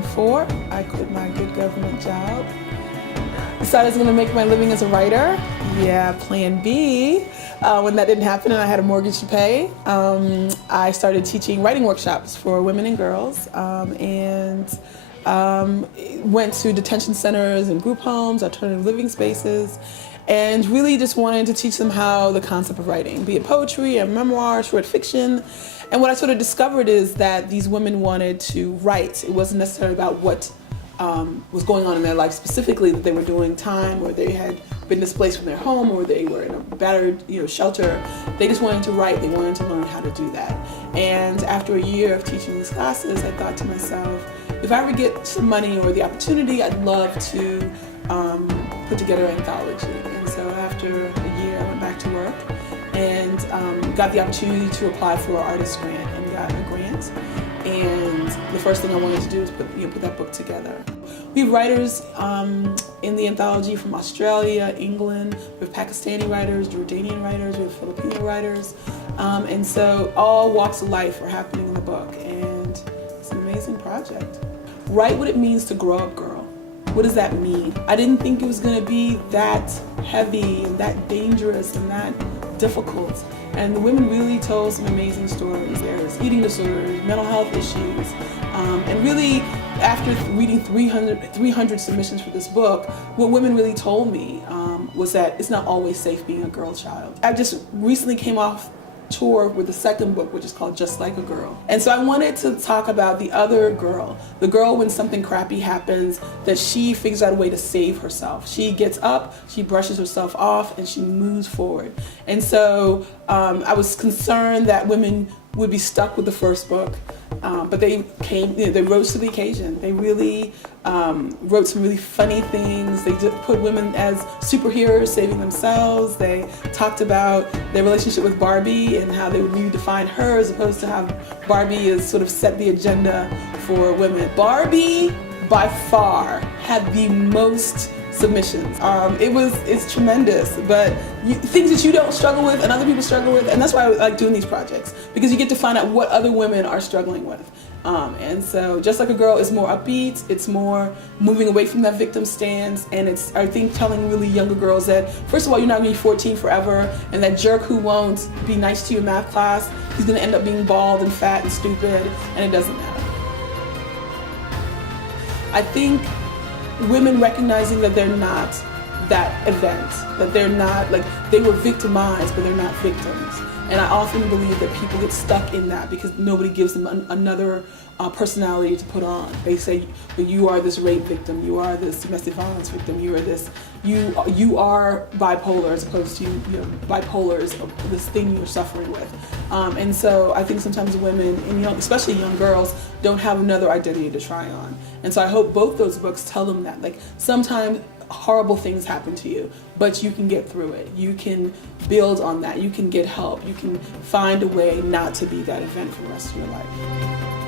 2004, I quit my good government job. Decided I was going to make my living as a writer. Yeah, plan B. When that didn't happen and I had a mortgage to pay, I started teaching writing workshops for women and girls, and went to detention centers and group homes, alternative living spaces, and really just wanted to teach them how the concept of writing, be it poetry and memoir, short fiction. And what I sort of discovered is that these women wanted to write. It wasn't necessarily about what was going on in their life specifically, that they were doing time, or they had been displaced from their home, or they were in a battered shelter. They just wanted to write. They wanted to learn how to do that. And after a year of teaching these classes, I thought to myself, if I ever get some money or the opportunity, I'd love to put together an anthology. And so after a year, I went back to work and got the opportunity to apply for an artist grant, and got a grant. And the first thing I wanted to do was put that book together. We have writers in the anthology from Australia, England, we have Pakistani writers, Jordanian writers, we have Filipino writers. And so all walks of life are happening in the book, and it's an amazing project. Write what it means to grow up, girl. What does that mean? I didn't think it was going to be that heavy and that dangerous and that difficult. And the women really told some amazing stories. There's eating disorders, mental health issues, and really, after reading 300 submissions for this book, what women really told me was that it's not always safe being a girl child. I just recently came off tour with the second book, which is called Just Like a Girl. And so I wanted to talk about the other girl, the girl when something crappy happens, that she figures out a way to save herself. She gets up, she brushes herself off, and she moves forward. And so I was concerned that women would be stuck with the first book, but they rose to the occasion. They really wrote some really funny things. They just put women as superheroes saving themselves. They talked about their relationship with Barbie and how they would redefine her, as opposed to how Barbie is sort of set the agenda for women. Barbie, by far, had the most submissions. It's tremendous, but things that you don't struggle with and other people struggle with, and that's why I like doing these projects, because you get to find out what other women are struggling with. And so Just Like a Girl is more upbeat, it's more moving away from that victim stance, and it's, I think, telling really younger girls that, first of all, you're not going to be 14 forever, and that jerk who won't be nice to you in math class, he's going to end up being bald and fat and stupid, and it doesn't matter. I think women recognizing that they're not that event, that they're not, like, they were victimized, but they're not victims. And I often believe that people get stuck in that because nobody gives them another personality to put on. They say, well, you are this rape victim, you are this domestic violence victim, you are this, you are bipolar, as opposed to bipolar is this thing you're suffering with. And so I think sometimes women, and especially young girls, don't have another identity to try on. And so I hope both those books tell them that, like, sometimes horrible things happen to you, but you can get through it. You can build on that. You can get help. You can find a way not to be that event for the rest of your life.